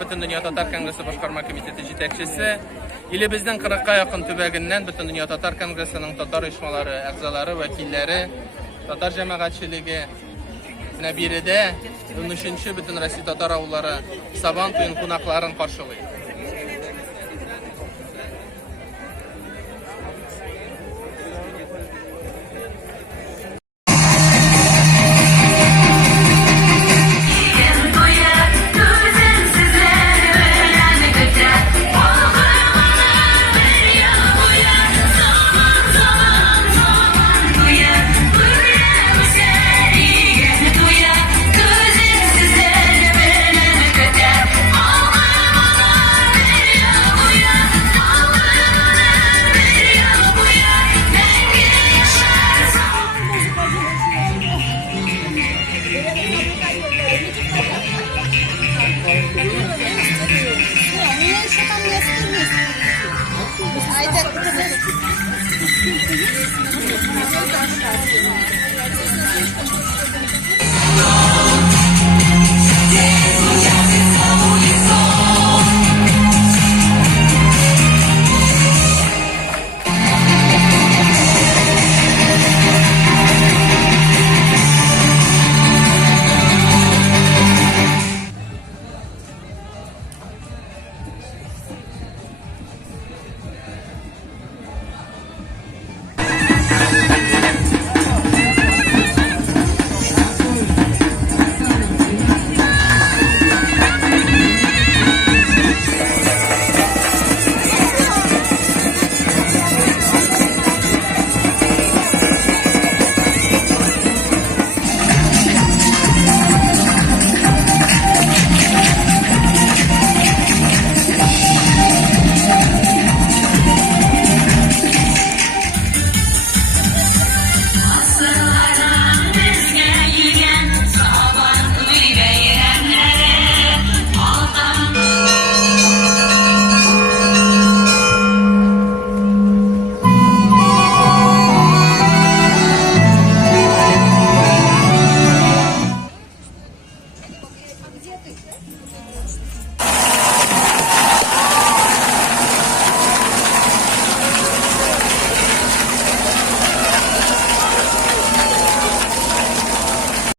Bütün Dünya Tatar Kongresi Başkarma Komiteti yetekçisi, ilimizin 40'a yakın tübeginden Bütün Dünya Tatar Kongresi'nin Tatar uyuşmaları, a'zaları, vekilleri, Tatar cemaatçiliği Nebiri'de 13. Bütün Rossiya Tatar avulları Saban Tüyün konaklarını karşılıyor. Где ты?